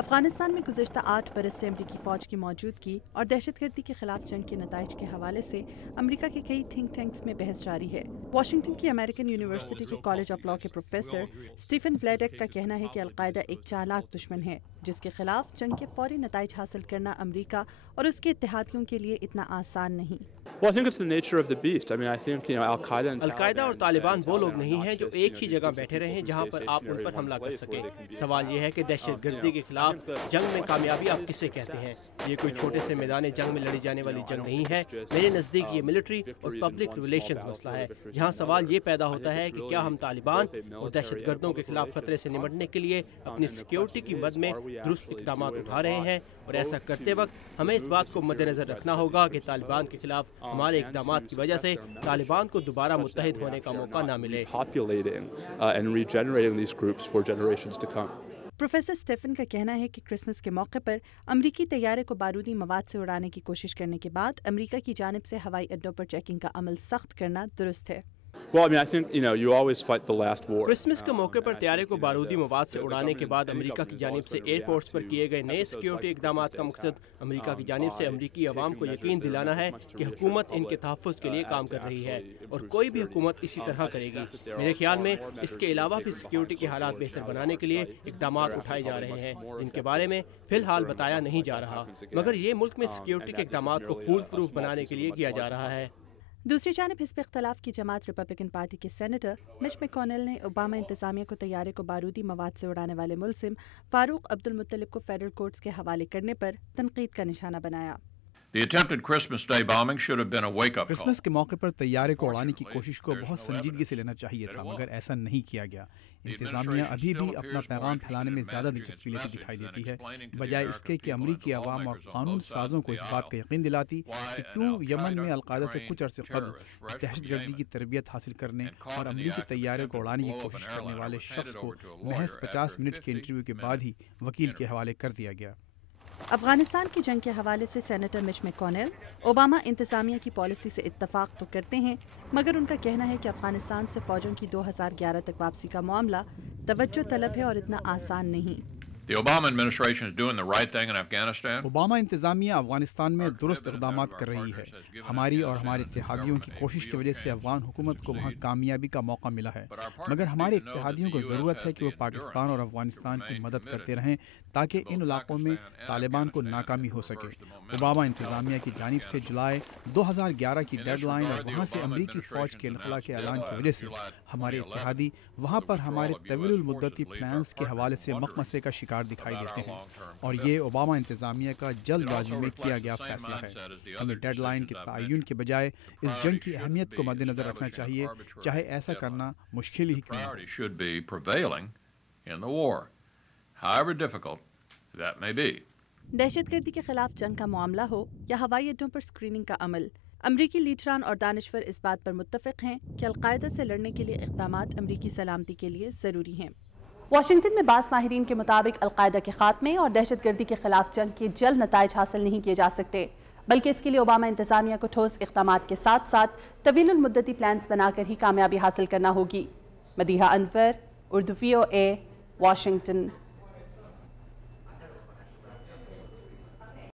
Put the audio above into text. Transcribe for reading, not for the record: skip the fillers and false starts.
افغانستان میں گزشتہ 8 برس سے امریکی فوج کی موجودگی اور دہشت گردی کے خلاف جنگ کے نتائج کے حوالے سے امریکہ کے کئی تھنک ٹینکس میں بحث جاری ہے۔ واشنگٹن کی امریکن یونیورسٹی کے کالج آف لاء کے پروفیسر اسٹیفن ولیڈک کا کہنا ہے کہ القاعدہ ایک چالاک دشمن ہے جس کے خلاف جنگ کے فوری نتائج حاصل کرنا امریکہ اور اس کے اتحادیوں کے لیے اتنا آسان نہیں۔ القاعدہ اور طالبان وہ لوگ نہیں ہیں جو ایک ہی جگہ بیٹھے رہے ہیں جہاں پر آپ ان پر حملہ کر سکیں۔ سوال یہ ہے کہ دہشت گردی کے خلاف جنگ میں کامیابی آپ کسے کہتے ہیں؟ یہ کوئی چھوٹے سے میدان جنگ میں لڑی جانے والی جنگ نہیں ہے۔ میرے نزدیک یہ ملٹری اور پبلک ریلیشنز مسئلہ ہے، جہاں سوال یہ پیدا ہوتا ہے کہ کیا ہم طالبان اور دہشت گردوں کے خلاف خطرے سے نمٹنے کے لیے اپنی سیکیورٹی کی مد میں درست اقدامات اٹھا رہے ہیں، اور ایسا کرتے وقت ہمیں اس بات کو مد نظر رکھنا ہوگا کہ طالبان کے خلاف ہمارے اقدامات کی وجہ سے طالبان کو دوبارہ متحد ہونے کا موقع نہ ملے۔ پروفیسر اسٹیفن کا کہنا ہے کہ کرسمس کے موقع پر امریکی طیارے کو بارودی مواد سے اڑانے کی کوشش کرنے کے بعد امریکہ کی جانب سے ہوائی اڈوں پر چیکنگ کا عمل سخت کرنا درست ہے۔ کرسمس کے موقع پر طیارے کو بارودی مواد سے اڑانے کے بعد امریکہ کی جانب سے ایئرپورٹس پر کیے گئے نئے سیکیورٹی اقدامات کا مقصد امریکہ کی جانب سے امریکی عوام کو یقین دلانا ہے کہ حکومت ان کے تحفظ کے لیے کام کر رہی ہے، اور کوئی بھی حکومت اسی طرح کرے گی۔ میرے خیال میں اس کے علاوہ بھی سیکیورٹی کے حالات بہتر بنانے کے لیے اقدامات اٹھائے جا رہے ہیں جن کے بارے میں فی الحال بتایا نہیں جا رہا، مگر یہ ملک میں سیکیورٹی کے اقدامات کو فول پروف بنانے کے لیے کیا جا رہا ہے۔ دوسری جانب حزب اختلاف کی جماعت ریپبلکن پارٹی کے سینیٹر مچ میکونل نے اوباما انتظامیہ کو طیارے کو بارودی مواد سے اڑانے والے ملزم فاروق عبدالمطلب کو فیڈرل کورٹس کے حوالے کرنے پر تنقید کا نشانہ بنایا۔ کرسمس کے موقع پر طیارے کو اڑانے کی کوشش کو بہت سنجیدگی سے لینا چاہیے تھا، مگر ایسا نہیں کیا گیا۔ انتظامیہ ابھی بھی اپنا پیغام پھیلانے میں زیادہ دلچسپی لیتی دکھائی دیتی ہے، بجائے اس کے کہ امریکی عوام اور قانون سازوں کو اس بات کا یقین دلاتی کہ کیوں یمن میں القاعدہ سے کچھ عرصے قبل دہشت گردی کی تربیت حاصل کرنے اور امریکی طیارے کو اڑانے کی کوشش کرنے والے شخص کو محض 50 منٹ کے انٹرویو کے بعد ہی وکیل کے حوالے کر دیا گیا۔ افغانستان کی جنگ کے حوالے سے سینیٹر مچ میکونل اوباما انتظامیہ کی پالیسی سے اتفاق تو کرتے ہیں، مگر ان کا کہنا ہے کہ افغانستان سے فوجوں کی 2011 تک واپسی کا معاملہ توجہ طلب ہے اور اتنا آسان نہیں۔ اوباما انتظامیہ افغانستان میں درست اقدامات کر رہی ہے۔ ہماری اور ہمارے اتحادیوں کی کوشش کی وجہ سے افغان حکومت کو وہاں کامیابی کا موقع ملا ہے، مگر ہمارے اتحادیوں کو ضرورت ہے کہ وہ پاکستان اور افغانستان کی مدد کرتے رہیں تاکہ ان علاقوں میں طالبان کو ناکامی ہو سکے۔ اوباما انتظامیہ کی جانب سے جولائی 2011 کی ڈیڈ لائن اور وہاں سے امریکی فوج کے انخلاء کے اعلان کی وجہ سے ہمارے اتحادی وہاں پر ہمارے طویل المدتی پلانز کے حوالے سے مخمصے کا شکار دکھائی دیتے ہیں، اور یہ اوباما انتظامیہ کا جلد بازی میں کیا گیا فیصلہ ہے۔ ہمیں ڈیڈ لائن کے تعین کے بجائے اس جنگ کی اہمیت کو مد نظر رکھنا چاہیے، چاہے ایسا کرنا مشکل ہی کیوں ہو۔ دہشت گردی کے خلاف جنگ کا معاملہ ہو یا ہوائی اڈوں پر اسکریننگ کا عمل، امریکی لیڈران اور دانشور اس بات پر متفق ہیں کہ القاعدہ سے لڑنے کے لیے اقدامات امریکی سلامتی کے لیے ضروری ہیں۔ واشنگٹن میں بعض ماہرین کے مطابق القاعدہ کے خاتمے اور دہشت گردی کے خلاف جنگ کے جلد نتائج حاصل نہیں کیے جا سکتے، بلکہ اس کے لیے اوباما انتظامیہ کو ٹھوس اقدامات کے ساتھ ساتھ طویل المدتی پلانز بنا کر ہی کامیابی حاصل کرنا ہوگی۔ مدیحہ انور، اردو VOA، واشنگٹن۔